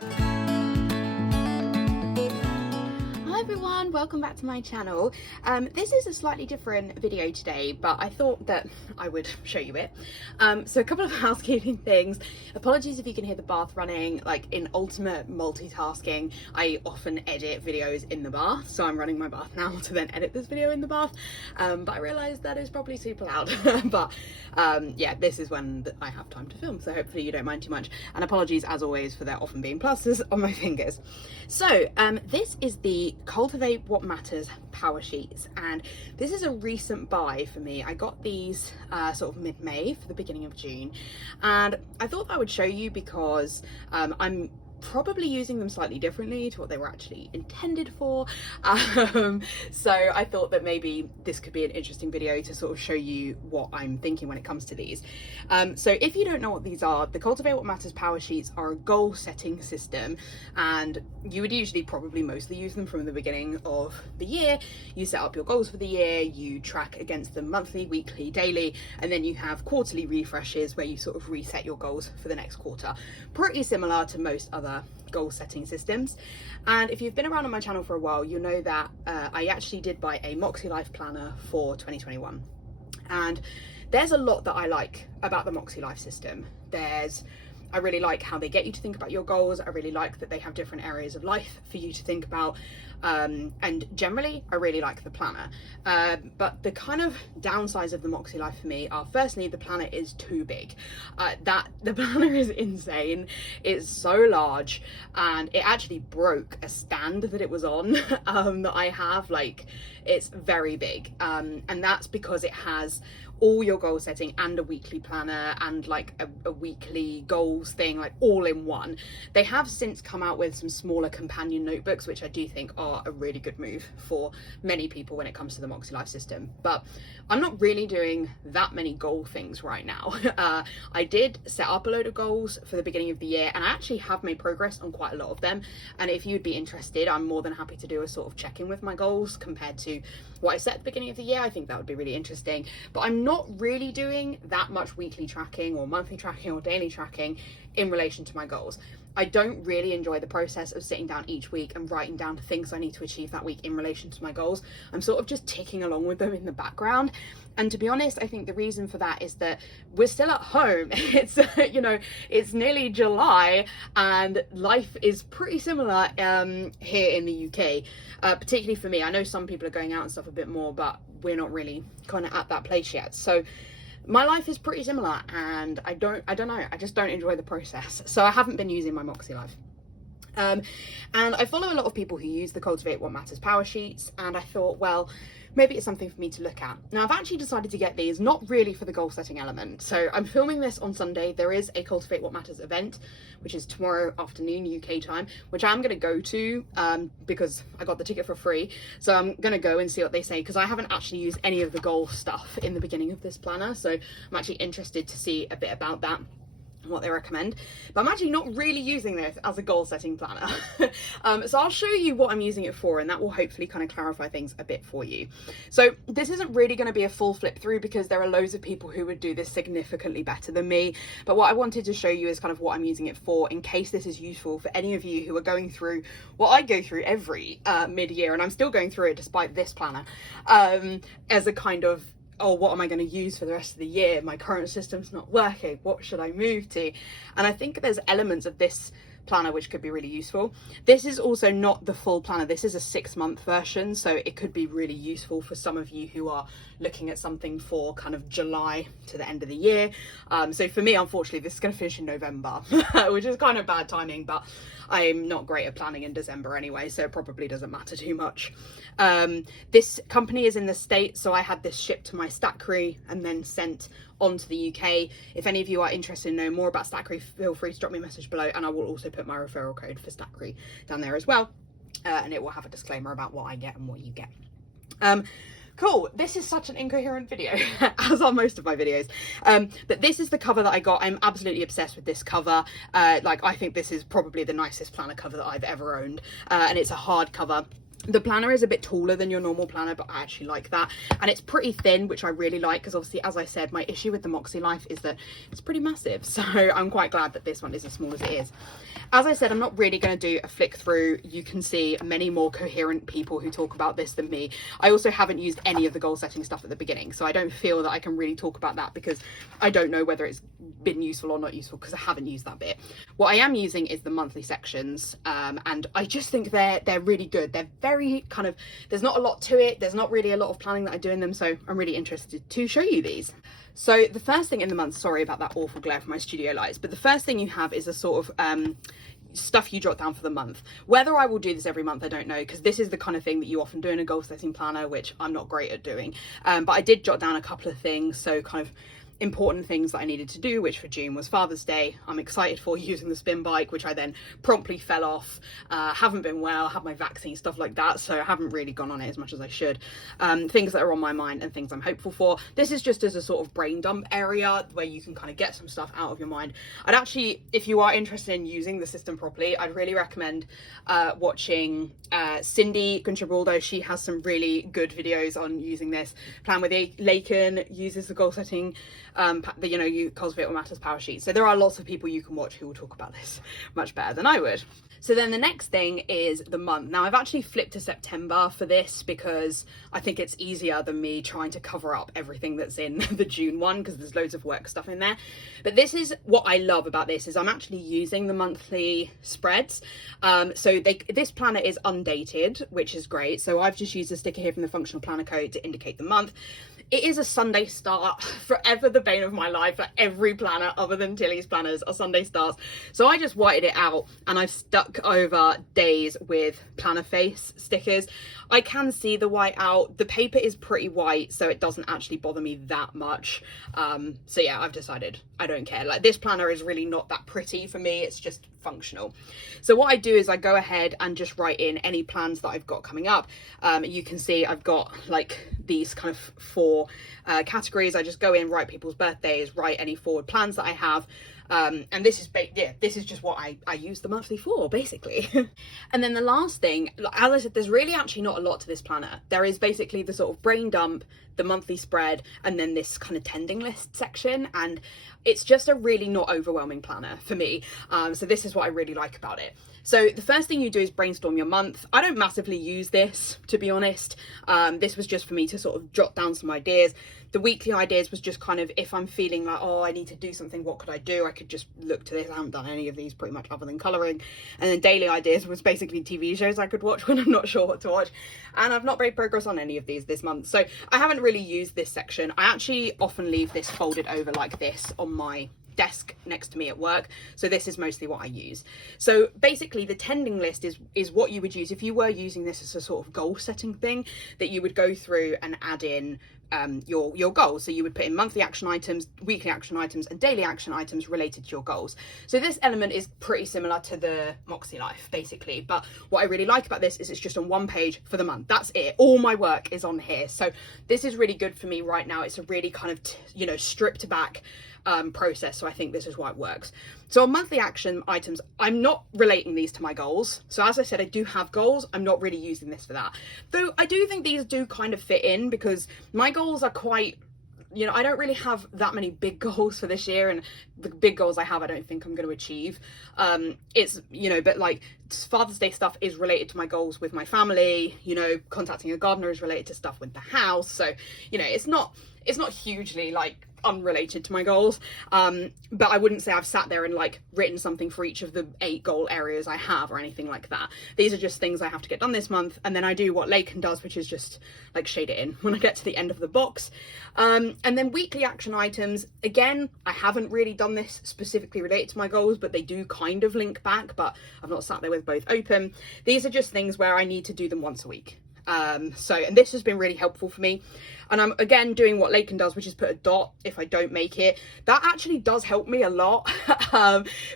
Hi everyone, welcome back to my channel. This is a slightly different video today, but I thought that I would show you it. So a couple of housekeeping things. Apologies if you can hear the bath running. Like, in ultimate multitasking, I often edit videos in the bath, so I'm running my bath now to then edit this video in the bath. But I realised that is probably super loud. But yeah, this is when I have time to film, so hopefully you don't mind too much. And apologies as always for there often being plasters on my fingers. So this is the Cultivate What Matters Powersheets, and this is a recent buy for me. I got these sort of mid-May for the beginning of June, and I thought I would show you because I'm probably using them slightly differently to what they were actually intended for. So I thought that maybe this could be an interesting video to sort of show you what I'm thinking when it comes to these. So if you don't know what these are, the Cultivate What Matters Powersheets are a goal setting system, and you would usually probably mostly use them from the beginning of the year. You set up your goals for the year, you track against them monthly, weekly, daily, and then you have quarterly refreshes where you sort of reset your goals for the next quarter. Pretty similar to most other goal setting systems. And if you've been around on my channel for a while, you'll know that I actually did buy a Moxie Life planner for 2021, and there's a lot that I like about the Moxie Life system. I really like how they get you to think about your goals. I really like that they have different areas of life for you to think about. And generally, I really like the planner. But the kind of downsides of the Moxie Life for me are, firstly, the planner is too big. The planner is insane. It's so large, and it actually broke a stand that it was on that I have. Like, it's very big. And that's because it has all your goal setting and a weekly planner and like a weekly goals thing, like all in one. They have since come out with some smaller companion notebooks, which I do think are a really good move for many people when it comes to the Moxie Life system. But I'm not really doing that many goal things right now. I did set up a load of goals for the beginning of the year, and I actually have made progress on quite a lot of them. And if you'd be interested, I'm more than happy to do a sort of check-in with my goals compared to what I set at the beginning of the year. I think that would be really interesting. But I'm not really doing that much weekly tracking or monthly tracking or daily tracking in relation to my goals. I don't really enjoy the process of sitting down each week and writing down the things I need to achieve that week in relation to my goals. I'm sort of just ticking along with them in the background. And to be honest, I think the reason for that is that we're still at home. It's, you know, it's nearly July, and life is pretty similar here in the UK, particularly for me. I know some people are going out and stuff a bit more, but we're not really kind of at that place yet. So my life is pretty similar, and I don't know, I just don't enjoy the process. So I haven't been using my Moxie Life. And I follow a lot of people who use the Cultivate What Matters Powersheets, and I thought, well, maybe it's something for me to look at. Now, I've actually decided to get these, not really for the goal setting element. So I'm filming this on Sunday. There is a Cultivate What Matters event, which is tomorrow afternoon UK time, which I'm going to go to because I got the ticket for free. So I'm going to go and see what they say, because I haven't actually used any of the goal stuff in the beginning of this planner. So I'm actually interested to see a bit about that, what they recommend. But I'm actually not really using this as a goal setting planner. So I'll show you what I'm using it for, and that will hopefully kind of clarify things a bit for you. So this isn't really going to be a full flip through, because there are loads of people who would do this significantly better than me. But what I wanted to show you is kind of what I'm using it for, in case this is useful for any of you who are going through what I go through every mid-year, and I'm still going through it despite this planner, as a kind of, oh, what am I going to use for the rest of the year? My current system's not working. What should I move to? And I think there's elements of this planner which could be really useful. This is also not the full planner. This is a 6-month version, so it could be really useful for some of you who are looking at something for kind of July to the end of the year. So for me, unfortunately, this is going to finish in November, which is kind of bad timing, but I'm not great at planning in December anyway, so it probably doesn't matter too much. This company is in the States, so I had this shipped to my Stackry and then sent on to the UK. If any of you are interested in knowing more about Stackry, feel free to drop me a message below, and I will also put my referral code for Stackry down there as well, and it will have a disclaimer about what I get and what you get. Cool, this is such an incoherent video, as are most of my videos, but this is the cover that I got. I'm absolutely obsessed with this cover. Like, I think this is probably the nicest planner cover that I've ever owned, and it's a hardcover. The planner is a bit taller than your normal planner, but I actually like that. And it's pretty thin, which I really like, because obviously, as I said, my issue with the Moxie Life is that it's pretty massive. So I'm quite glad that this one is as small as it is. As I said, I'm not really going to do a flick through. You can see many more coherent people who talk about this than me. I also haven't used any of the goal setting stuff at the beginning, so I don't feel that I can really talk about that, because I don't know whether it's been useful or not useful, because I haven't used that bit. What I am using is the monthly sections, and I just think they're really good. They're very kind of, there's not a lot to it, there's not really a lot of planning that I do in them, so I'm really interested to show you these. So the first thing in the month, sorry about that awful glare from my studio lights, but the first thing you have is a sort of stuff you jot down for the month. Whether I will do this every month, I don't know, because this is the kind of thing that you often do in a goal setting planner, which I'm not great at doing, but I did jot down a couple of things, so kind of important things that I needed to do, which for June was Father's Day. I'm excited for using the spin bike, which I then promptly fell off. Haven't been well, had my vaccine, stuff like that, so I haven't really gone on it as much as I should. Things that are on my mind and things I'm hopeful for. This is just as a sort of brain dump area where you can kind of get some stuff out of your mind. I'd actually, if you are interested in using the system properly, I'd really recommend watching Cindy Gunchabaldo. She has some really good videos on using this. Plan with Laken uses the goal setting, you Cultivate What Matters Powersheets. So there are lots of people you can watch who will talk about this much better than I would. So then the next thing is the month. Now I've actually flipped to September for this because I think it's easier than me trying to cover up everything that's in the June one, because there's loads of work stuff in there. But this is what I love about this, is I'm actually using the monthly spreads. This planner is undated, which is great. So I've just used a sticker here from the functional planner code to indicate the month. It is a Sunday start, forever the bane of my life. For every planner other than Tilly's planners are Sunday starts. So I just whited it out and I've stuck over days with planner face stickers. I can see the white out. The paper is pretty white, so it doesn't actually bother me that much. So yeah, I've decided I don't care. Like, this planner is really not that pretty for me. It's just functional. So what I do is I go ahead and just write in any plans that I've got coming up. You can see I've got like these kind of 4 categories. I just go in, write people's birthdays, write any forward plans that I have. And this is just what I use the monthly for, basically. And then the last thing, as I said, there's really actually not a lot to this planner. There is basically the sort of brain dump, the monthly spread, and then this kind of tending list section, and it's just a really not overwhelming planner for me. So this is what I really like about it. So the first thing you do is brainstorm your month. I don't massively use this, to be honest. This was just for me to sort of jot down some ideas. The weekly ideas was just kind of, if I'm feeling like, oh, I need to do something, what could I do? I could just look to this. I haven't done any of these pretty much other than colouring. And then daily ideas was basically TV shows I could watch when I'm not sure what to watch. And I've not made progress on any of these this month. So I haven't really used this section. I actually often leave this folded over like this on my desk next to me at work, so this is mostly what I use. So basically the tending list is what you would use if you were using this as a sort of goal setting thing, that you would go through and add in your goals. So you would put in monthly action items, weekly action items, and daily action items related to your goals. So this element is pretty similar to the Moxie Life, basically, but what I really like about this is it's just on one page for the month. That's it. All my work is on here. So this is really good for me right now. It's a really kind of stripped back process, so I think this is why it works. So on monthly action items, I'm not relating these to my goals. So as I said, I do have goals. I'm not really using this for that, though I do think these do kind of fit in, because my goals are quite, I don't really have that many big goals for this year, and the big goals I have, I don't think I'm going to achieve. But like Father's Day stuff is related to my goals with my family. Contacting a gardener is related to stuff with the house. So, it's not hugely like unrelated to my goals, but I wouldn't say I've sat there and like written something for each of the 8 goal areas I have or anything like that. These are just things I have to get done this month, and then I do what Laken does, which is just like shade it in when I get to the end of the box. And then weekly action items, again, I haven't really done this specifically related to my goals, but they do kind of link back, but I've not sat there with both open. These are just things where I need to do them once a week. And this has been really helpful for me. And I'm again doing what Lakin does, which is put a dot if I don't make it. That actually does help me a lot.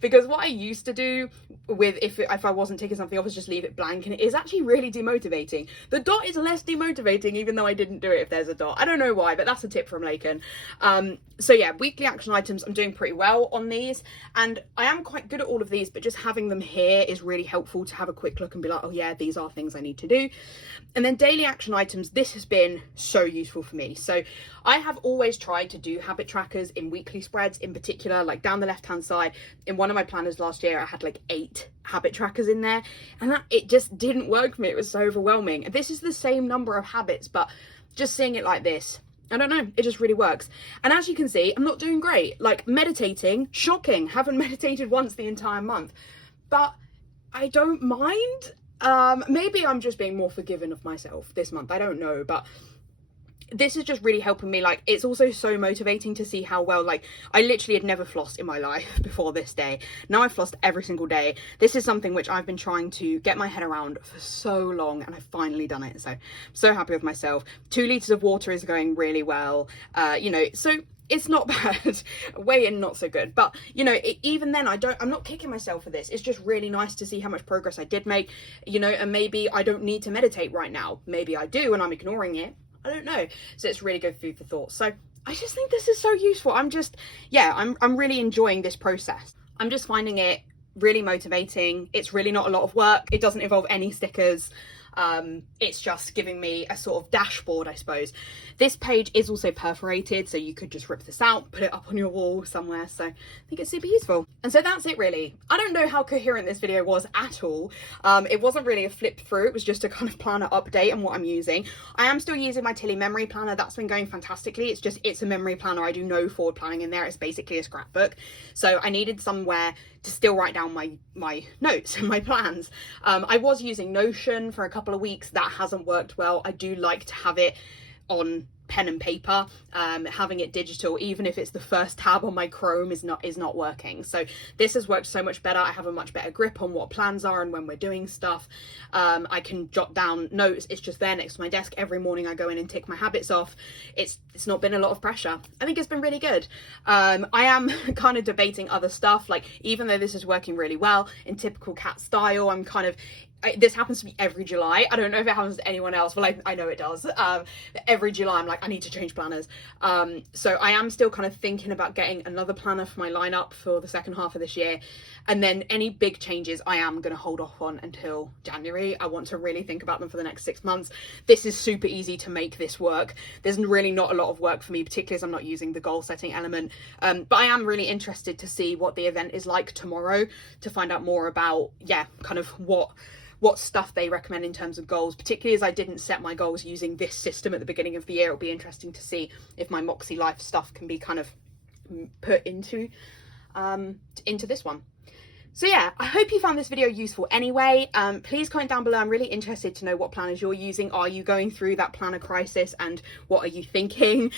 Because what I used to do with if I wasn't ticking something off is just leave it blank, and it is actually really demotivating. The dot is less demotivating even though I didn't do it if there's a dot. I don't know why, but that's a tip from Lakin. So yeah, weekly action items, I'm doing pretty well on these, and I am quite good at all of these, but just having them here is really helpful to have a quick look and be like, oh yeah, these are things I need to do. And then daily action items, this has been so useful for me. So I have always tried to do habit trackers in weekly spreads in particular, like down the left hand side. In one of my planners last year, I had like 8 habit trackers in there, and it just didn't work for me. It was so overwhelming. This is the same number of habits, but just seeing it like this, I don't know, it just really works. And as you can see, I'm not doing great. Like meditating, shocking, haven't meditated once the entire month, but I don't mind. Maybe I'm just being more forgiving of myself this month, I don't know, but this is just really helping me. Like, it's also so motivating to see how well, like, I literally had never flossed in my life before this day. Now I've flossed every single day. This is something which I've been trying to get my head around for so long, and I've finally done it. So I'm so happy with myself. 2 litres of water is going really well. You know, so it's not bad. Weigh in, not so good, but you know, even then I'm not kicking myself for this. It's just really nice to see how much progress I did make, you know. And maybe I don't need to meditate right now, maybe I do and I'm ignoring it, I don't know. So it's really good food for thought. So I just think this is so useful. I'm really enjoying this process. I'm just finding it really motivating. It's really not a lot of work. It doesn't involve any stickers. It's just giving me a sort of dashboard, I suppose. This page is also perforated, so you could just rip this out, put it up on your wall somewhere. So I think it's super useful. And so that's it really. I don't know how coherent this video was at all. It wasn't really a flip through. It was just a kind of planner update on what I'm using. I am still using my Tilly memory planner. That's been going fantastically. It's a memory planner. I do no forward planning in there. It's basically a scrapbook. So I needed somewhere to still write down my notes and my plans. I was using Notion for a couple of weeks. That hasn't worked well. I do like to have it on pen and paper. Having it digital, even if it's the first tab on my Chrome, is not working. So this has worked so much better. I have a much better grip on what plans are and when we're doing stuff. I can jot down notes. It's just there next to my desk. Every morning I go in and tick my habits off. It's not been a lot of pressure. I think it's been really good. I am kind of debating other stuff, like even though this is working really well in typical cat style, I'm kind of, this happens to me every July. I don't know if it happens to anyone else, but I know it does. Every July I'm like, I need to change planners. So I am still kind of thinking about getting another planner for my lineup for the second half of this year. And then any big changes I am going to hold off on until January. I want to really think about them for the next 6 months. This is super easy to make this work. There's really not a lot of work for me, particularly as I'm not using the goal setting element. But I am really interested to see what the event is like tomorrow, to find out more about, yeah, kind of what stuff they recommend in terms of goals, particularly as I didn't set my goals using this system at the beginning of the year. It'll be interesting to see if my Moxie Life stuff can be kind of put into this one. So yeah, I hope you found this video useful anyway. Please comment down below. I'm really interested to know what planners you're using. Are you going through that planner crisis, and what are you thinking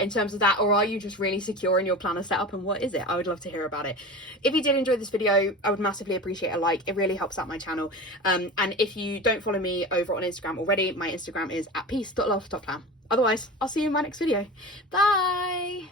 in terms of that? Or are you just really secure in your planner setup, and what is it? I would love to hear about it. If you did enjoy this video, I would massively appreciate a like. It really helps out my channel. And if you don't follow me over on Instagram already, my Instagram is @peace.love.plan. Otherwise, I'll see you in my next video. Bye!